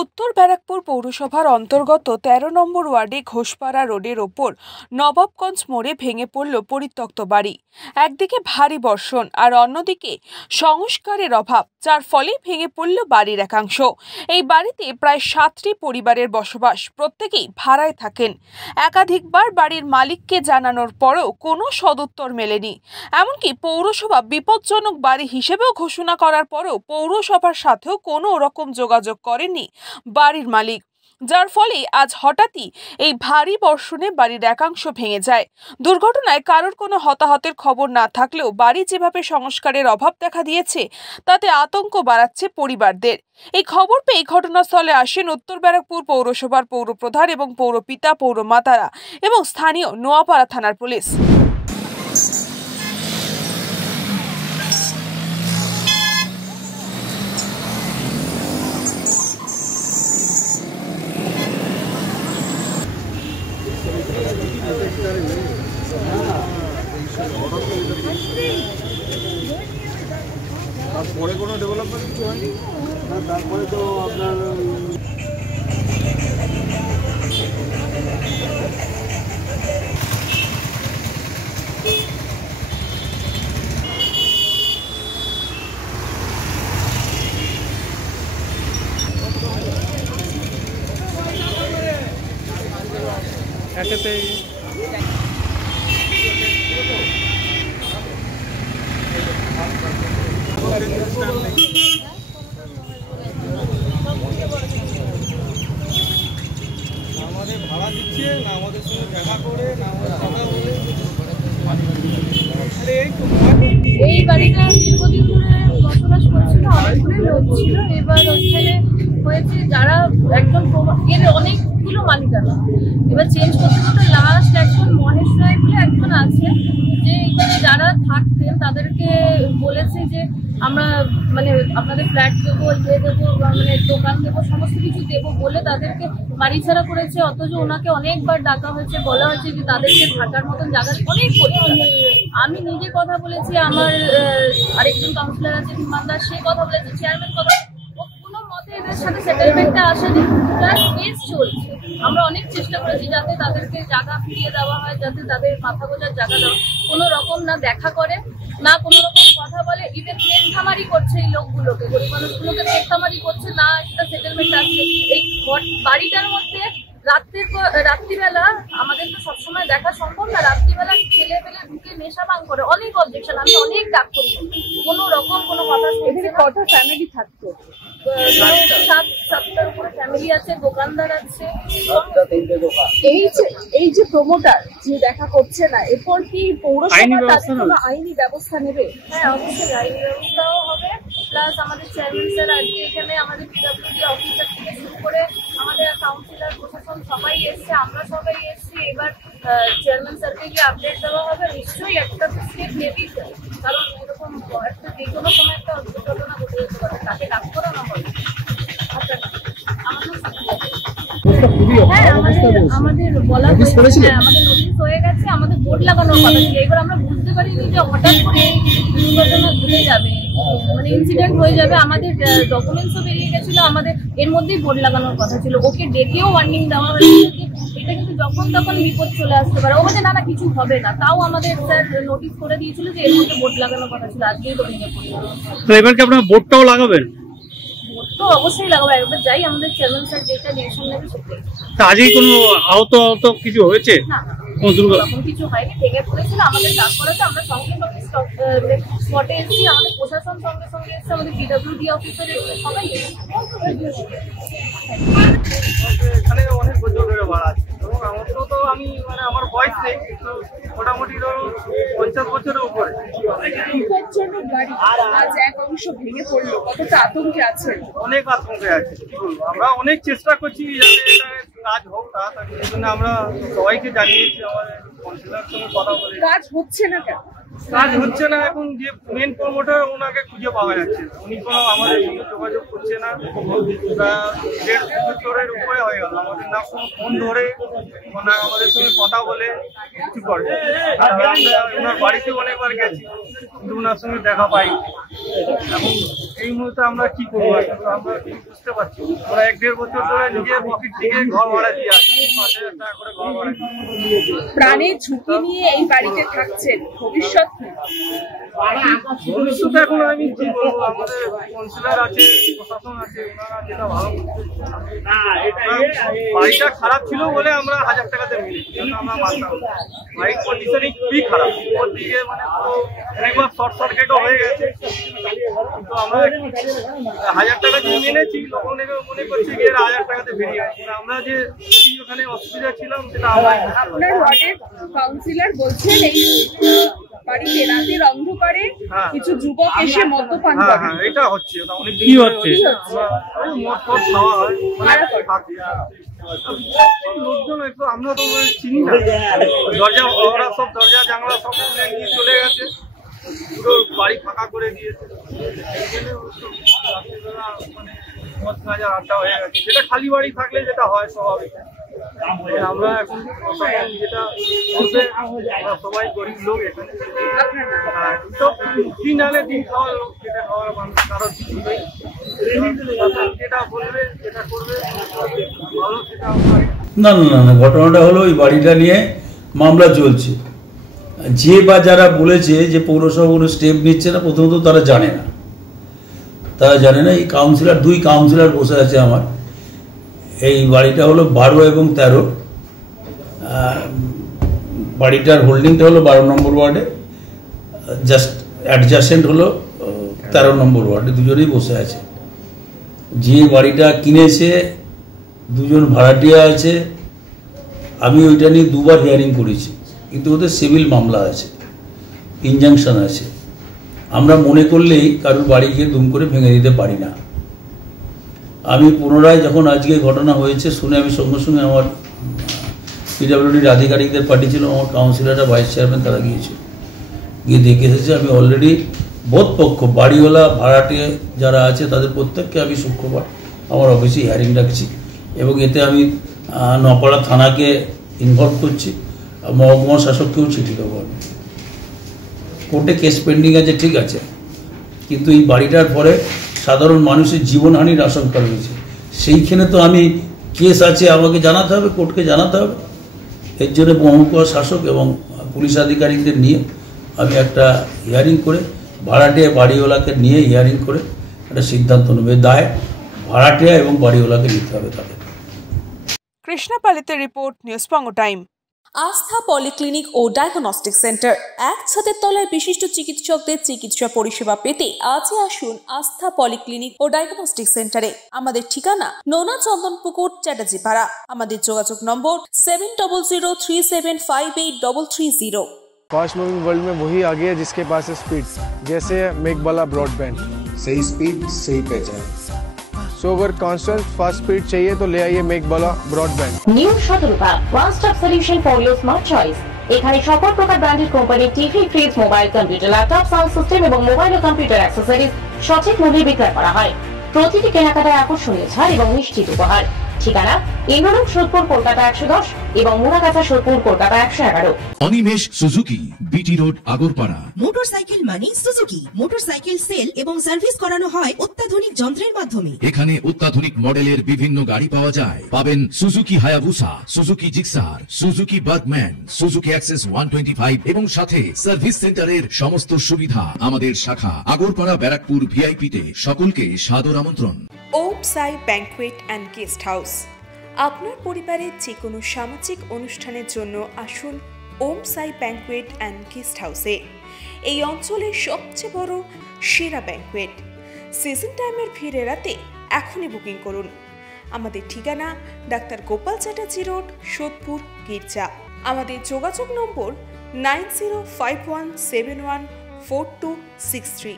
উত্তর ব্যারাকপুর পৌরসভার অন্তর্গত ১৩ নম্বর ওয়ার্ডে ঘোষপাড়া রোডের ওপর নবাবগঞ্জ মোড়ে ভেঙে পড়ল পরিত্যক্ত বাড়ি। একদিকে ভারী বর্ষণ আর অন্যদিকে সংস্কারের অভাব, যার ফলে ভেঙে পড়ল বাড়ির একাংশ। এই বাড়িতে প্রায় ৭টি পরিবারের বসবাস, প্রত্যেকেই ভাড়ায় থাকেন। একাধিকবার বাড়ির মালিককে জানানোর পরেও কোনো সদুত্তর মেলেনি। এমনকি পৌরসভা বিপজ্জনক বাড়ি হিসেবেও ঘোষণা করার পরেও পৌরসভার সাথেও কোনো রকম যোগাযোগ করেনি বাড়ির মালিক, যার ফলে আজ হঠাৎই এই ভারী বর্ষণে বাড়ির একাংশ ভেঙে যায়। দুর্ঘটনায় কারোর কোনো হতাহতের খবর না থাকলেও বাড়ি যেভাবে সংস্কারের অভাব দেখা দিয়েছে তাতে আতঙ্ক বাড়াচ্ছে পরিবারদের। এই খবর পেয়ে ঘটনাস্থলে আসেন উত্তর ব্যারাকপুর পৌরসভার পৌরপ্রধান এবং পৌরপিতা, পৌরমাতারা এবং স্থানীয় নোয়াপাড়া থানার পুলিশ। তারপরে কোনো ডেভেলপমেন্ট কিছু হয়নি, তারপরে তো আপনার একেতে আমাদের ভাড়া দিচ্ছে না, আমাদের সঙ্গে দেখা করে না, আমাদের কথা বলে। এই বাড়িটা দীর্ঘদিন ধরে বসবাস করছিল, অনেকগুলো লোক ছিল। এবার ওখানে হয়েছে যারা একজন এর অনেকগুলো মালিকানা, এবার চেঞ্জ করতে করতে লাস্ট একজন মহেশ রায় বলে একজন আছে, যে এখানে যারা থাকতেন তাদেরকে বলেছে যে আমরা মানে আপনাদের ফ্ল্যাট দেবো, ইয়ে দেবো, মানে দোকান দেবো, সমস্ত কিছু দেবো বলে তাদেরকে বাড়ি ছাড়া করেছে। অথচ ওনাকে অনেকবার ডাকা হয়েছে, বলা হয়েছে যে তাদেরকে থাকার মতন জায়গা অনেক পরিষ্কার। আমি নিজে কথা বলেছি, আমার আরেকজন কাউন্সিলর আছে বিমানদার, সে কথা বলেছে, চেয়ারম্যান কথা, কোনো মতে এদের সাথে সেটেলমেন্টটা আসেনি। প্লাস কেস চলছে। আমরা অনেক চেষ্টা করেছি যাতে তাদেরকে জায়গা ফিরিয়ে দেওয়া হয়, যাতে তাদের মাথা গোজার জায়গা দেওয়া, কোনো রকম না দেখা করে না কোনো রকম কথা বলে, ইভেন পেটখামারি করছে এই লোকগুলোকে, গরিব মানুষগুলোকে পেটখামারি করছে না, একটা সেটেলমেন্ট আসছে। এই বাড়িটার মধ্যে রাত্রিবেলা আমাদের তো সবসময় দেখা সম্ভব না, রাত্রিবেলা ছেলে পেলে ঢুকে নেশা ভাঙ করে, অনেক অবজেকশন, আমি অনেক ডাক করি, কোনো রকম কোনো কথা শুনছে। কত ফ্যামিলি থাকতো? 7-7টার উপরে ফ্যামিলি আছে, দোকানদার আছে। এই যে প্রমোটার যে দেখা করছে না, এরপর কি পৌরসভা কোনো আইনি ব্যবস্থা নেবে? হ্যাঁ, অবশ্যই আইনি ব্যবস্থাও হবে। প্লাস আমাদের চেয়ারম্যান স্যার আজকে এখানে আমাদের পিডব্লিউডি অফিসার থেকে শুরু করে আমাদের কাউন্সিলর, প্রশাসন সবাই এসছে, আমরা সবাই এসছি। এবার চেয়ারম্যান স্যারকে গিয়ে আপডেট দেওয়া হবে, নিশ্চয়ই একটা স্টেপ নেবেই, কারণ এরকম একটা যে কোনো সময় একটা দুর্ঘটনা ঘটে যেতে পারে, তাকে ডাক করানো হবে। হ্যাঁ, আমাদের বলা হয়েছে, আমাদের নোটিশ হয়ে গেছে, আমাদের বোর্ড লাগানোর কথা ছিল। এবার আমরা বুঝতে পারিনি যে হঠাৎ করে দুর্ঘটনা ঘটে যাবে, মানে ইনসিডেন্ট হয়ে যাবে। আমাদের ডকুমেন্টসও বেরিয়ে গেছিল, আমাদের এর মধ্যেই বোর্ড লাগানোর কথা ছিল। ওকে ডেকেও ওয়ার্নিং দেওয়া হয়েছিল যে এটা কিন্তু যখন তখন বিপদ চলে আসতে পারে। ও বলছে না না কিছু হবে না, তাও আমাদের স্যার নোটিশ করে দিয়েছিল যে এর মধ্যে বোর্ড লাগানোর কথা ছিল, আজকেই তো ভেঙে পড়লো। তো এবার কি আপনারা বোর্ডটাও লাগাবেন? তো অবশ্যই লাগাবো, একবার যাই, আমাদের চেয়ারম্যান স্যার যেটা ডিসিশন নেবে সেটাই। আজকে কোনো আহত কিছু হয়েছে? না এরকম কিছু হয়নি, ভেঙে পড়েছিল, আমাদের ডাক করেছে, আমরা সঙ্গে সঙ্গে স্পটে এসেছি, আমাদের প্রশাসন সঙ্গে সঙ্গে এসেছে, আমাদের পিডব্লিউডি অফিসার এসেছে, সবাই এখানে অনেক বছর ধরে ভাড়া আছে এবং আমাদেরও তো আমি মানে আমার বয়স নেই, মোটামুটি ধরো 50 বছরের উপরে। বিপজ্জনক বাড়ি আজ এক অংশ ভেঙে পড়লো, কতটা আতঙ্কে আছে? অনেক আতঙ্কে আছে। আমরা অনেক চেষ্টা করছি যাতে এটা কাজ হোক তাড়াতাড়ি, এই জন্য আমরা সবাইকে জানিয়েছি, আমাদের কাউন্সিলরের সঙ্গে কথা বলে। কাজ হচ্ছে না কেন? কাজ হচ্ছে না। এখন যে মেন প্রমোটার ওনাকে খুঁজে পাওয়া যাচ্ছে না, উনি কোনো আমাদের সঙ্গে যোগাযোগ করছে না। 1.5 বছরের উপরে হয়ে গেল, আমাদের না কোনো ফোন ধরে না আমাদের সঙ্গে কথা বলে কিছু করে। আমরা ওনার বাড়িতে অনেকবার গেছি কিন্তু ওনার সঙ্গে দেখা পাই। এখন এই মুহূর্তে আমরা কি করবো, আমরা বুঝতে পারছি। ওরা 1.5 বছর ধরে নিজের পকেট থেকে ঘর ভাড়া দিয়ে আসছে, 5,000 টাকা করে ঘর ভাড়া দিয়ে। প্রাণের ঝুঁকি নিয়ে এই বাড়িতে থাকছেন, ভবিষ্যৎ ভবিষ্যতে এখন আমি কি বলবো, আমাদের কাউন্সিলর আছে, প্রশাসন আছে, ওনারা যেটা ভালো বাড়িটা খারাপ ছিল বলে আমরা 1,000 টাকাতে মিলেছি, আমরা মানতাম। বাড়ির কন্ডিশনই খুবই খারাপ, ওর দিকে মানে অনেকবার শর্ট সার্কিটও হয়ে গেছে। কিন্তু আমরা 1,000 টাকা দিয়ে মেনেছি, তখন মনে করছি যে 1,000 টাকাতে বেরিয়ে গেছে। আমরা যে ওখানে অসুবিধা ছিলাম সেটা আমরা আপনার ওয়ার্ডের কাউন্সিলর বলছেন এই বাড়িতে রাতের অন্ধকারে কিছু যুবক এসে মদ্যপান করে। হ্যাঁ, এটা হচ্ছে, অনেক কি হচ্ছে? মদ ফদ খাওয়া হয়, লোকজন একটু আমরা তো চিনি না, দরজা ওরা সব দরজা জানলা সব খুলে নিয়ে চলে গেছে, পুরো বাড়ি ফাঁকা করে দিয়েছে। রাত্রিবেলা মানে মদ গাঁজা আড্ডা হয়ে গেছে, যেটা খালি বাড়ি থাকলে যেটা হয় স্বাভাবিক। আমরা এখন যেটা করবে, আমরা সবাই গরিব লোক এখানে, দিন আনে দিন খাওয়ার লোক, যেটা খাওয়ার মানুষ কারোর কিছু নেই। যেটা বলবে যেটা করবে ভালো সেটা না না না না, ঘটনাটা হলো এই বাড়িটা নিয়ে মামলা চলছে। যে বা যারা বলেছে যে পৌরসভা কোনো স্টেপ নিচ্ছে না, প্রথমত তারা জানে না। এই কাউন্সিলর, 2 কাউন্সিলর বসে আছে আমার। এই বাড়িটা হলো 12 এবং 13, বাড়িটার হোল্ডিংটা হলো 12 নম্বর ওয়ার্ডে, জাস্ট অ্যাডজাসেন্ট হলো 13 নম্বর ওয়ার্ডে, দুজনেই বসে আছে। যে বাড়িটা কিনেছে 2 জন ভাড়াটিয়া আছে, আমি ওইটা নিয়ে 2বার হিয়ারিং করেছি, কিন্তু ওদের সিভিল মামলা আছে, ইনজাংশন আছে। আমরা মনে করলেই কারোর বাড়ি গিয়ে দুম করে ভেঙে দিতে পারি না। আমি পুনরায় যখন আজকে ঘটনা হয়েছে শুনে আমি সঙ্গে সঙ্গে আমার পিডব্লিউডির আধিকারিকদের পাঠিয়েছিল, আমার কাউন্সিলররা, ভাইস চেয়ারম্যান, তারা গিয়েছিল, গিয়ে দেখে এসেছে। আমি অলরেডি বোধ পক্ষ, বাড়িওয়ালা, ভাড়াটিয়া যারা আছে তাদের প্রত্যেককে আমি শুক্রবার আমার অফিসে হিয়ারিং ডাকছি, এবং এতে আমি নপাড়া থানাকে ইনভলভ করছি, মহকুমা শাসককেও চিঠি দেবো। আমি কোর্টে কেস পেন্ডিং আছে, ঠিক আছে, কিন্তু এই বাড়িটার পরে সাধারণ মানুষের জীবনহানির আশঙ্কা রয়েছে। সেইখানে তো আমি কেস আছে, আমাকে জানাতে হবে, কোর্টকে জানাতে হবে। এর জন্য মহকুমা শাসক এবং পুলিশ আধিকারিকদের নিয়ে আমি একটা হিয়ারিং করে, ভাড়াটিয়া বাড়িওয়ালাকে নিয়ে হিয়ারিং করে একটা সিদ্ধান্ত নেবে। দায় ভাড়াটিয়া এবং বাড়িওয়ালাকে নিতে হবে তাদের। কৃষ্ণা পালিতের রিপোর্ট, নিউজ বঙ্গ টাইম। আস্থা পলিক্লিনিক ও ডায়াগনস্টিক সেন্টার, এক ছাদের তলায় বিশিষ্ট চিকিৎসকদের চিকিৎসা পরিষেবা পেতে আজই আসুন আস্থা পলিক্লিনিক ও ডায়াগনস্টিক সেন্টারে। আমাদের ঠিকানা নোনা চন্দনপুকুর, চ্যাটার্জিপাড়া। আমাদের যোগাযোগ নম্বর 7003758330। फास्ट मूविंग वर्ल्ड में वही आगे है जिसके पास है स्पीड, जैसे मेघबाला ब्रॉडबैंड। सही स्पीड सही पहचान। सो अगर कांस्टेंट फास्ट स्पीड चाहिए तो ले आइए मेघबाला ब्रॉडबैंड। নিউ সতর্কতা, one stop solution for your smart choice. এখানে সকল প্রকার ব্র্যান্ডেড কোম্পানির TV, fridge, mobile, computer, laptop, sound system এবং মোবাইল ও কম্পিউটার অ্যাক্সেসরিজ সঠিক মূল্যে বিক্রয় করা হয়। প্রতিটি কেনাকাটায় আকর্ষণীয় ছাড় এবং নিশ্চিত উপহার। ঠিকানা ইন্দ্রনগর, সোদপুর, কলকাতা 110 এবং Muragachha, Sodepur, Kolkata 111। Animesh Suzuki, BT road, Agarpara. Motorcycle মানে সুজুকি। মোটরসাইকেল সেল এবং সার্ভিস করানো হয় অত্যাধুনিক যন্ত্রের মাধ্যমে। এখানে অত্যাধুনিক মডেলের বিভিন্ন গাড়ি পাওয়া যায়। পাবেন Suzuki Hayabusa, Suzuki Gixxer, Suzuki Bergman, Suzuki access 125 এবং সাথে সার্ভিস সেন্টারের সমস্ত সুবিধা। আমাদের শাখা আগরপাড়া, ব্যারাকপুর ভিআইপি তে। সকলকে সাদর আমন্ত্রণ। ওম সাই ব্যাংকুয়েট অ্যান্ড গেস্ট হাউস। আপনার পরিবারের যে কোনো সামাজিক অনুষ্ঠানের জন্য আসুন ওম সাই ব্যাংকুয়েট অ্যান্ড গেস্ট হাউসে। এই অঞ্চলের সবচেয়ে বড় সেরা ব্যাংকুয়েট। সিজন টাইমের ভিড় এড়াতে এখনই বুকিং করুন। আমাদের ঠিকানা ডাক্তার গোপাল চ্যাটার্জি রোড, সোদপুর, গির্জা। আমাদের যোগাযোগ নম্বর 9051714263।